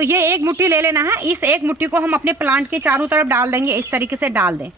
तो ये 1 मुट्ठी ले लेना है। इस 1 मुट्ठी को हम अपने प्लांट के चारों तरफ डाल देंगे, इस तरीके से डाल दें।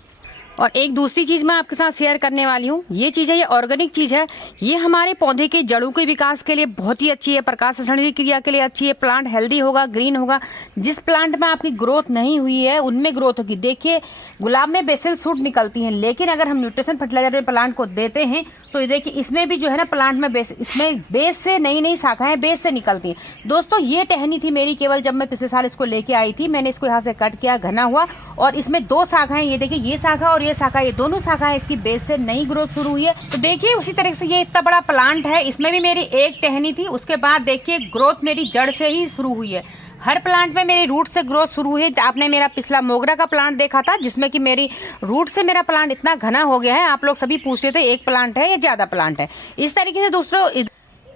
और एक दूसरी चीज़ मैं आपके साथ शेयर करने वाली हूँ। ये चीज़ है, ये ऑर्गेनिक चीज़ है। ये हमारे पौधे के जड़ों के विकास के लिए बहुत ही अच्छी है, प्रकाश संश्लेषण की क्रिया के लिए अच्छी है। प्लांट हेल्दी होगा, ग्रीन होगा। जिस प्लांट में आपकी ग्रोथ नहीं हुई है उनमें ग्रोथ होगी। देखिए गुलाब में बेसल सूट निकलती हैं, लेकिन अगर हम न्यूट्रिशन फर्टिलाइजर प्लांट को देते हैं तो ये देखिए इसमें भी जो है ना प्लांट में इसमें बेस से नई नई शाखाएं बेस से निकलती हैं। दोस्तों ये टहनी थी मेरी केवल जब मैं पिछले साल इसको लेके आई थी। मैंने इसको यहाँ से कट किया, घना हुआ, और इसमें 2 शाखाएं, ये देखिए ये शाखा और ये शाखा, ये दोनों शाखाएं इसकी बेस से नई ग्रोथ शुरू हुई है। तो देखिए उसी तरह से ये इतना बड़ा प्लांट है, इसमें भी मेरी एक टहनी थी, उसके बाद देखिए ग्रोथ मेरी जड़ से ही शुरू हुई है। हर प्लांट में मेरी रूट से ग्रोथ शुरू हुई है। आपने मेरा पिछला मोगरा का प्लांट देखा था जिसमें कि मेरी रूट से मेरा प्लांट इतना घना हो गया है। आप लोग सभी पूछ रहे थे एक प्लांट है या ज़्यादा प्लांट है। इस तरीके से दोस्तों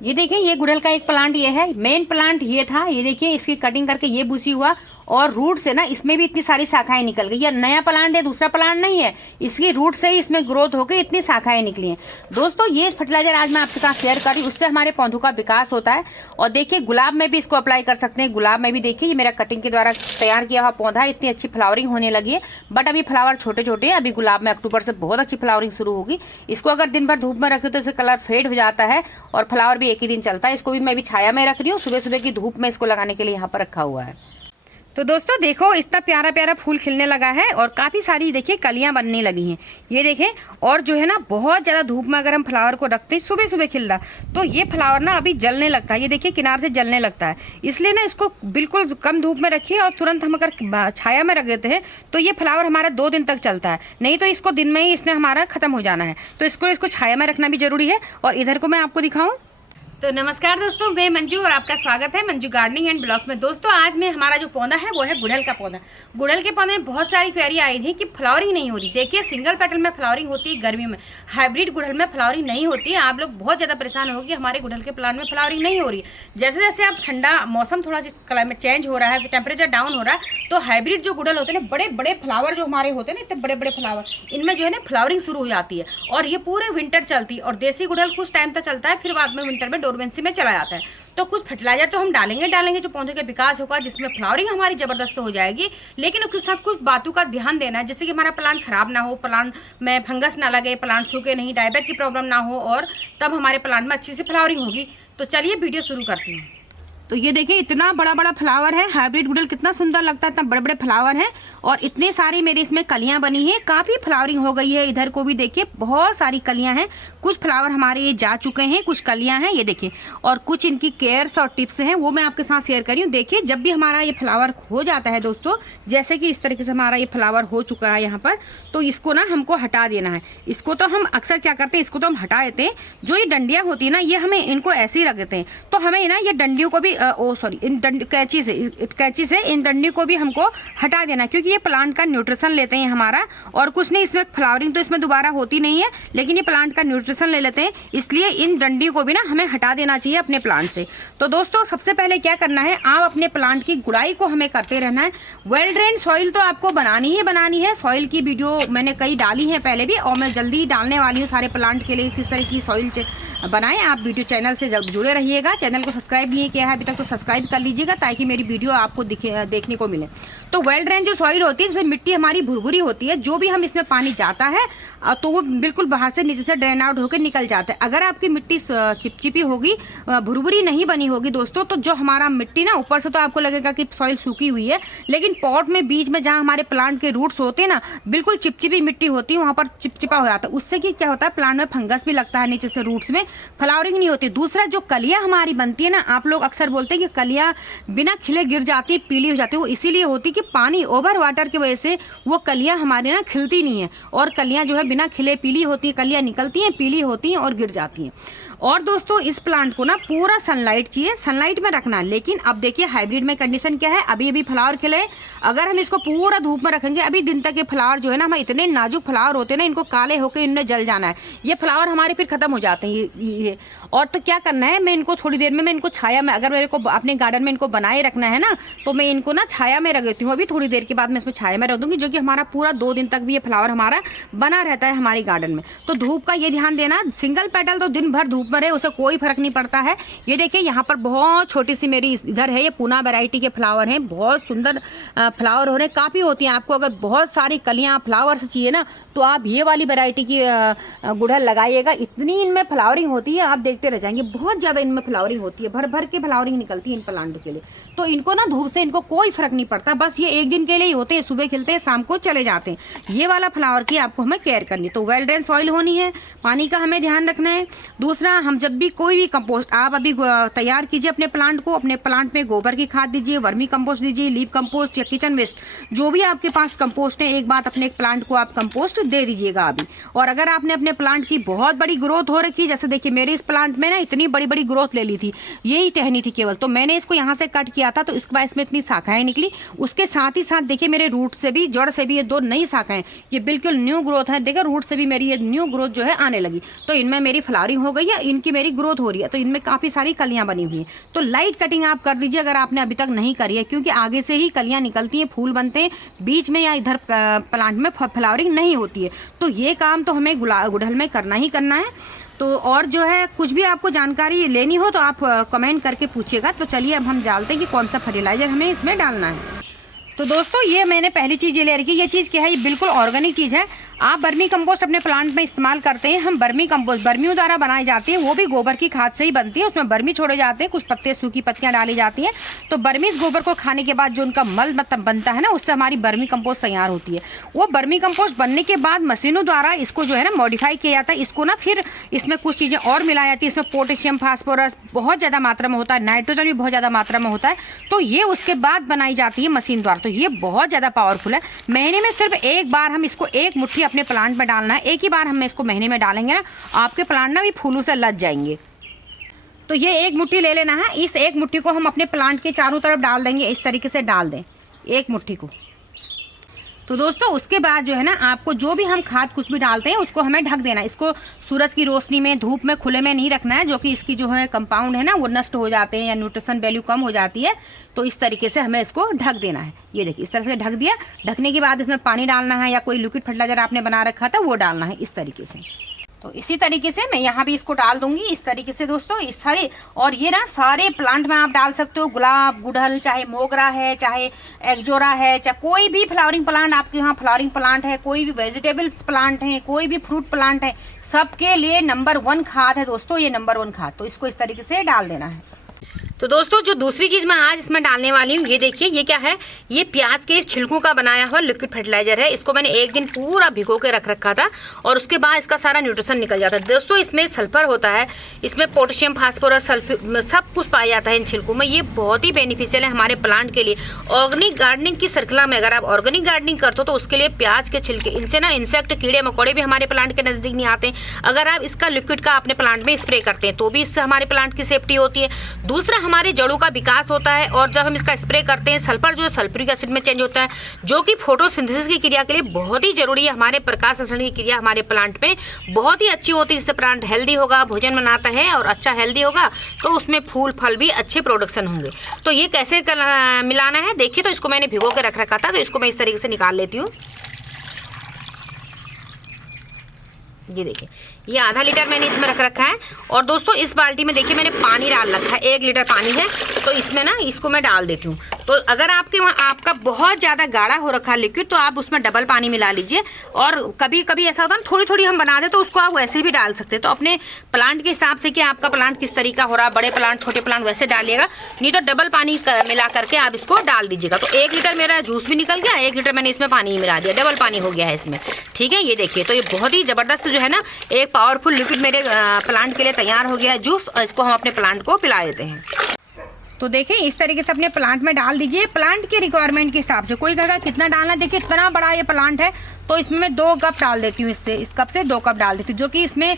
ये देखिए ये गुड़हल का एक प्लांट ये है, मेन प्लांट ये था। ये देखिए इसकी कटिंग करके ये भूसी हुआ, और रूट से ना इसमें भी इतनी सारी शाखाएं निकल गई। ये नया प्लांट है, दूसरा प्लांट नहीं है, इसकी रूट से ही इसमें ग्रोथ होकर इतनी शाखाएं निकली हैं। दोस्तों ये फर्टिलाइजर आज मैं आपके साथ शेयर कर रही हूँ, उससे हमारे पौधों का विकास होता है। और देखिए गुलाब में भी इसको अप्लाई कर सकते हैं। गुलाब में भी देखिए ये मेरा कटिंग के द्वारा तैयार किया हुआ पौधा, इतनी अच्छी फ्लावरिंग होने लगी है। बट अभी फ्लावर छोटे छोटे हैं। अभी गुलाब में अक्टूबर से बहुत अच्छी फ्लावरिंग शुरू होगी। इसको अगर दिन भर धूप में रखे तो इसका कलर फेड हो जाता है और फ्लावर भी एक ही दिन चलता है। इसको भी मैं भी छाया में रख रही हूँ, सुबह सुबह की धूप में इसको लगाने के लिए यहाँ पर रखा हुआ है। तो दोस्तों देखो इतना प्यारा प्यारा फूल खिलने लगा है और काफ़ी सारी देखिए कलियां बनने लगी हैं। ये देखें, और जो है ना बहुत ज़्यादा धूप में अगर हम फ्लावर को रखते हैं सुबह सुबह खिल रहा, तो ये फ्लावर ना अभी जलने लगता है। ये देखिए किनार से जलने लगता है। इसलिए ना इसको बिल्कुल कम धूप में रखिए और तुरंत हम अगर छाया में रख देते हैं तो ये फ्लावर हमारा 2 दिन तक चलता है। नहीं तो इसको दिन में ही इसने हमारा ख़त्म हो जाना है। तो इसको छाया में रखना भी ज़रूरी है। और इधर को मैं आपको दिखाऊँ तो नमस्कार दोस्तों, मैं मंजू और आपका स्वागत है मंजू गार्डनिंग एंड ब्लॉग्स में। दोस्तों आज में हमारा जो पौधा है वो है गुड़हल का पौधा। गुड़हल के पौधे में बहुत सारी क्वेरी आई थी कि फ्लावरिंग नहीं हो रही। देखिए सिंगल पेटल में फ्लावरिंग होती है गर्मी में, हाइब्रिड गुड़हल में फ्लावरिंग नहीं होती है। आप लोग बहुत ज़्यादा परेशान हो कि हमारे गुड़हल के प्लांट में फ्लावरिंग नहीं हो रही है। जैसे जैसे आप ठंडा मौसम थोड़ा क्लाइमेट चेंज हो रहा है, टेम्परेचर डाउन हो रहा है, तो हाइब्रिड जो गुड़हल होते हैं ना, बड़े बड़े फ्लावर जो हमारे होते हैं ना, इतने बड़े बड़े फ्लावर, इनमें जो है ना फ्लावरिंग शुरू हो जाती है और ये पूरे विंटर चलती है। और देसी गुड़हल कुछ टाइम तक चलता है, फिर बाद में विंटर में डोरमेंसी में चला जाता है। तो कुछ फर्टिलाइजर तो हम डालेंगे जो पौधे का विकास होगा, जिसमें फ्लावरिंग हमारी जबरदस्त हो जाएगी। लेकिन उसके साथ कुछ बातों का ध्यान देना है, जैसे कि हमारा प्लांट खराब ना हो, प्लांट में फंगस ना लगे, प्लांट सूखे नहीं, डायबैक की प्रॉब्लम ना हो, और तब हमारे प्लांट में अच्छी सी फ्लावरिंग होगी। तो चलिए वीडियो शुरू करती हूँ। तो ये देखिए इतना बड़ा बड़ा फ्लावर है। हाइब्रिड गुड़हल कितना सुंदर लगता है, इतना बड़े बड़े फ्लावर हैं और इतने सारे मेरे इसमें कलियां बनी हैं। काफ़ी फ्लावरिंग हो गई है। इधर को भी देखिए बहुत सारी कलियां हैं। कुछ फ्लावर हमारे ये जा चुके हैं, कुछ कलियां हैं ये देखिए, और कुछ इनकी केयर्स और टिप्स हैं वो मैं आपके साथ शेयर कर रही हूँ। देखिए जब भी हमारा ये फ्लावर हो जाता है दोस्तों, जैसे कि इस तरीके से हमारा ये फ्लावर हो चुका है यहाँ पर, तो इसको ना हमको हटा देना है। इसको तो हम अक्सर क्या करते हैं, इसको तो हम हटा देते हैं। जो ये डंडियाँ होती है ना, ये हमें इनको ऐसे ही रख देते हैं। तो हमें ना ये डंडियों को भी इन कैंची से इन डंडी को भी हमको हटा देना, क्योंकि ये प्लांट का न्यूट्रिशन लेते हैं हमारा। और कुछ नहीं, इसमें फ्लावरिंग तो इसमें दोबारा होती नहीं है, लेकिन ये प्लांट का न्यूट्रिशन ले लेते हैं, इसलिए इन डंडी को भी ना हमें हटा देना चाहिए अपने प्लांट से। तो दोस्तों सबसे पहले क्या करना है, आप अपने प्लांट की गुड़ाई को हमें करते रहना है। वेल ड्रेन सॉइल तो आपको बनानी है। सॉइल की वीडियो मैंने कई डाली है पहले भी, और मैं जल्दी ही डालने वाली हूँ सारे प्लांट के लिए किस तरह की सॉइल बनाएं। आप वीडियो चैनल से जब जुड़े रहिएगा। चैनल को सब्सक्राइब नहीं किया है अभी तक तो सब्सक्राइब कर लीजिएगा, ताकि मेरी वीडियो आपको देखने को मिले। तो वेल ड्रेन जो सॉइल होती है, जैसे मिट्टी हमारी भुरभुरी होती है, जो भी हम इसमें पानी जाता है तो वो बिल्कुल बाहर से नीचे से ड्रेन आउट होकर निकल जाता है। अगर आपकी मिट्टी चिपचिपी होगी, भुरभुरी नहीं बनी होगी दोस्तों, तो जो हमारा मिट्टी ना ऊपर से तो आपको लगेगा कि सॉइल सूखी हुई है, लेकिन पॉट में बीच में जहाँ हमारे प्लांट के रूट्स होते हैं ना, बिल्कुल चिपचिपी मिट्टी होती है, वहाँ पर चिपचिपा हो जाता है। उससे कि क्या होता है, प्लांट में फंगस भी लगता है नीचे से, रूट्स में फ्लावरिंग नहीं होती। दूसरा जो कलियाँ हमारी बनती है ना, आप लोग अक्सर बोलते हैं कि कलियाँ बिना खिले गिर जाती है, पीली हो जाती है। वो इसीलिए होती है कि पानी ओवर वाटर की वजह से वो कलियाँ हमारे ना खिलती नहीं है, और कलियाँ जो है बिना खिले पीली होती है, कलियाँ निकलती हैं, पीली होती हैं और गिर जाती हैं। और दोस्तों इस प्लांट को ना पूरा सनलाइट चाहिए, सनलाइट में रखना। लेकिन अब देखिए हाइब्रिड में कंडीशन क्या है, अभी अभी फ्लावर खिले, अगर हम इसको पूरा धूप में रखेंगे, अभी दिन तक ये फ्लावर जो है ना, हमें इतने नाजुक फ्लावर होते हैं ना, इनको काले होकर इनमें जल जाना है। ये फ्लावर हमारे फिर खत्म हो जाते हैं ये। और तो क्या करना है, मैं इनको थोड़ी देर में मैं इनको छाया में, अगर मेरे को अपने गार्डन में इनको बनाए रखना है ना, तो मैं इनको ना छाया में रख देती हूँ। अभी थोड़ी देर के बाद मैं इसमें छाया में रख दूँगी, जो कि हमारा पूरा 2 दिन तक भी ये फ्लावर हमारा बना रहता है हमारे गार्डन में। तो धूप का ये ध्यान देना, सिंगल पेटल तो दिन भर धूप धूप में रहे उसे कोई फर्क नहीं पड़ता है। ये देखिए यहाँ पर बहुत छोटी सी मेरी इधर है, ये पूना वैरायटी के फ्लावर हैं, बहुत सुंदर फ्लावर हो रहे हैं, काफ़ी होती हैं। आपको अगर बहुत सारी कलियाँ फ्लावर्स चाहिए ना तो आप ये वाली वैरायटी की गुड़हल लगाइएगा। इतनी इनमें फ्लावरिंग होती है, आप देखते रह जाएंगे, बहुत ज़्यादा इनमें फ्लावरिंग होती है, भर भर के फ्लावरिंग निकलती है इन प्लांट के लिए। तो इनको ना धूप से इनको कोई फर्क नहीं पड़ता, बस ये एक दिन के लिए ही होते हैं, सुबह खिलते हैं शाम को चले जाते हैं। ये वाला फ्लावर की आपको हमें केयर करनी है। तो वेल ड्रेन सॉइल होनी है, पानी का हमें ध्यान रखना है। दूसरा, हम जब भी कोई भी कंपोस्ट आप अभी तैयार कीजिए अपने प्लांट को, अपने प्लांट में गोबर की खाद दीजिए, वर्मी कंपोस्ट दीजिए, लीफ कंपोस्ट या किचन वेस्ट, जो भी आपके पास कंपोस्ट है, एक बात अपने प्लांट को आप कंपोस्ट दे दीजिएगा अभी। और अगर आपने अपने प्लांट की बहुत बड़ी ग्रोथ हो रखी है, जैसे देखिए मेरे इस प्लांट में ना इतनी बड़ी बड़ी ग्रोथ ले ली थी, यही टहनी थी केवल, तो मैंने इसको यहाँ से कट किया था, तो इसके बाद इसमें इतनी शाखाएं निकली। उसके साथ ही साथ देखिए मेरे रूट से भी, जड़ से भी ये 2 नई शाखाएं, ये बिल्कुल न्यू ग्रोथ है। देखिए रूट से भी मेरी ये न्यू ग्रोथ जो है आने लगी, तो इनमें मेरी फ्लावरिंग हो गई है, इनकी मेरी ग्रोथ हो रही है, तो इनमें काफ़ी सारी कलियां बनी हुई हैं। तो लाइट कटिंग आप कर दीजिए अगर आपने अभी तक नहीं करी है, क्योंकि आगे से ही कलियां निकलती हैं, फूल बनते हैं, बीच में या इधर प्लांट में फ्लावरिंग नहीं होती है। तो ये काम तो हमें गुड़हल में करना ही करना है। तो और जो है कुछ भी आपको जानकारी लेनी हो तो आप कमेंट करके पूछिएगा। तो चलिए अब हम जानते हैं कि कौन सा फर्टिलाइजर हमें इसमें डालना है। तो दोस्तों ये मैंने पहली चीज़ ये ले रखी है, ये चीज़ क्या है, ये बिल्कुल ऑर्गेनिक चीज़ है। आप बर्मी कंपोस्ट अपने प्लांट में इस्तेमाल करते हैं, हम बर्मी कंपोस्ट बर्मियों द्वारा बनाई जाती है, वो भी गोबर की खाद से ही बनती है। उसमें बर्मी छोड़े जाते हैं, कुछ पत्ते सूखी पत्तियां डाली जाती हैं। तो बर्मी इस गोबर को खाने के बाद जो उनका मल मतलब बनता है ना, उससे हमारी बर्मी कंपोस्ट तैयार होती है। वो बर्मी कंपोस्ट बनने के बाद मशीनों द्वारा इसको जो है ना मॉडिफाई किया जाता है। इसको ना फिर इसमें कुछ चीज़ें और मिलाई जाती है, इसमें पोटेशियम फास्फोरस बहुत ज़्यादा मात्रा में होता है, नाइट्रोजन भी बहुत ज़्यादा मात्रा में होता है। तो ये उसके बाद बनाई जाती है मशीन द्वारा। तो ये बहुत ज़्यादा पावरफुल है। महीने में सिर्फ एक बार हम इसको 1 मुट्ठी अपने प्लांट में डालना है, एक ही बार हम इसको महीने में डालेंगे ना, आपके प्लांट ना भी फूलों से लद जाएंगे। तो ये 1 मुट्ठी ले लेना है, इस 1 मुट्ठी को हम अपने प्लांट के चारों तरफ डाल देंगे, इस तरीके से डाल दें 1 मुट्ठी को। तो दोस्तों उसके बाद जो है ना आपको जो भी हम खाद कुछ भी डालते हैं उसको हमें ढक देना है। इसको सूरज की रोशनी में, धूप में, खुले में नहीं रखना है, जो कि इसकी जो है कंपाउंड है ना वो नष्ट हो जाते हैं या न्यूट्रिशन वैल्यू कम हो जाती है। तो इस तरीके से हमें इसको ढक देना है। ये देखिए इस तरह से ढक दिया। ढकने के बाद इसमें पानी डालना है या कोई लिक्विड फर्टिलाइजर आपने बना रखा था वो डालना है इस तरीके से। तो इसी तरीके से मैं यहाँ भी इसको डाल दूंगी इस तरीके से दोस्तों, इस सारे। और ये ना सारे प्लांट में आप डाल सकते हो, गुलाब, गुड़हल, चाहे मोगरा है, चाहे एग्जोरा है, चाहे कोई भी फ्लावरिंग प्लांट आपके यहाँ फ्लावरिंग प्लांट है, कोई भी वेजिटेबल्स प्लांट है, कोई भी फ्रूट प्लांट है, सबके लिए नंबर 1 खाद है दोस्तों, ये नंबर 1 खाद। तो इसको इस तरीके से डाल देना है। तो दोस्तों जो दूसरी चीज़ मैं आज इसमें डालने वाली हूँ, ये देखिए ये क्या है, ये प्याज के छिलकों का बनाया हुआ लिक्विड फर्टिलाइजर है। इसको मैंने 1 दिन पूरा भिगो के रख रखा था और उसके बाद इसका सारा न्यूट्रिशन निकल जाता है। दोस्तों इसमें सल्फर होता है, इसमें पोटेशियम, फास्फोरस, सल्फर सब कुछ पाया जाता है इन छिलकों में। ये बहुत ही बेनिफिशियल है हमारे प्लांट के लिए। ऑर्गेनिक गार्डनिंग की श्रृंखला में अगर आप ऑर्गेनिक गार्डनिंग करते हो तो उसके लिए प्याज के छिलके, इनसे ना इंसेक्ट, कीड़े मकोड़े भी हमारे प्लांट के नज़दीक नहीं आते। अगर आप इसका लिक्विड का अपने प्लांट में स्प्रे करते हैं तो भी इससे हमारे प्लांट की सेफ्टी होती है। दूसरा, हमारे जड़ों का विकास होता है। और जब हम इसका स्प्रे करते हैं, सल्फर जो है सल्फ्यूरिक एसिड में चेंज होता है, जो कि फोटोसिंथेसिस की क्रिया के लिए बहुत ही जरूरी है। हमारे प्रकाश संश्लेषण की क्रिया हमारे प्लांट में बहुत ही अच्छी होती है, जिससे प्लांट हेल्दी होगा, भोजन बनाता है और अच्छा हेल्दी होगा तो उसमें फूल फल भी अच्छे प्रोडक्शन होंगे। तो ये कैसे मिलाना है देखिए। तो इसको मैंने भिगो के रख रखा था, तो इसको मैं इस तरीके से निकाल लेती हूँ। ये देखिए ये आधा लीटर मैंने इसमें रख रखा है। और दोस्तों इस बाल्टी में देखिए मैंने पानी डाल रखा है, 1 लीटर पानी है। तो इसमें ना इसको मैं डाल देती हूँ। तो अगर आपके वहाँ आपका बहुत ज़्यादा गाढ़ा हो रखा है लिक्विड तो आप उसमें डबल पानी मिला लीजिए। और कभी कभी ऐसा होता है थोड़ी थोड़ी हम बना दे तो उसको आप वैसे भी डाल सकते हैं। तो अपने प्लांट के हिसाब से कि आपका प्लांट किस तरीका हो रहा है, बड़े प्लांट, छोटे प्लांट, वैसे डालिएगा। नहीं तो डबल पानी मिला करके आप इसको डाल दीजिएगा। तो 1 लीटर मेरा जूस भी निकल गया, 1 लीटर मैंने इसमें पानी मिला दिया, डबल पानी हो गया है इसमें। ठीक है, ये देखिए। तो ये बहुत ही ज़बरदस्त जो है ना एक पावरफुल लिक्विड मेरे प्लांट के लिए तैयार हो गया है जूस। और इसको हम अपने प्लांट को पिला देते हैं। तो देखिए इस तरीके से अपने प्लांट में डाल दीजिए, प्लांट के रिक्वायरमेंट के हिसाब से। कोई कहेगा कितना डालना है, देखिए इतना बड़ा ये प्लांट है तो इसमें मैं 2 कप डाल देती हूँ, इससे इस कप से 2 कप डाल देती हूँ, जो कि इसमें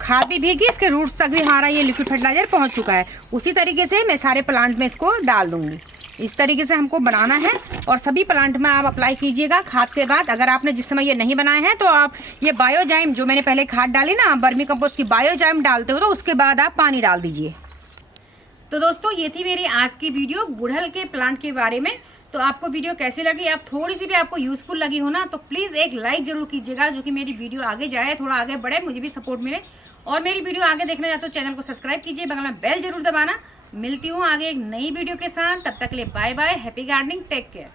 खाद भी भीगी, इसके रूट्स तक भी हमारा ये लिक्विड फर्टिलाइजर पहुँच चुका है। उसी तरीके से मैं सारे प्लांट में इसको डाल दूँगी। इस तरीके से हमको बनाना है और सभी प्लांट में आप अप्लाई कीजिएगा खाद के बाद। अगर आपने जिस समय ये नहीं बनाए हैं तो आप ये बायोजाइम जो मैंने पहले खाद डाली ना, वर्मी कंपोस्ट की बायोजाइम डालते हो तो उसके बाद आप पानी डाल दीजिए। तो दोस्तों ये थी मेरी आज की वीडियो गुड़हल के प्लांट के बारे में। तो आपको वीडियो कैसी लगी, आप थोड़ी सी भी आपको यूजफुल लगी हो ना तो प्लीज़ एक लाइक जरूर कीजिएगा, जो कि मेरी वीडियो आगे जाए, थोड़ा आगे बढ़े, मुझे भी सपोर्ट मिले। और मेरी वीडियो आगे देखना चाहते हो चैनल को सब्सक्राइब कीजिए, बगल में बेल जरूर दबाना। मिलती हूँ आगे एक नई वीडियो के साथ, तब तक के लिए bye bye, happy gardening, take care.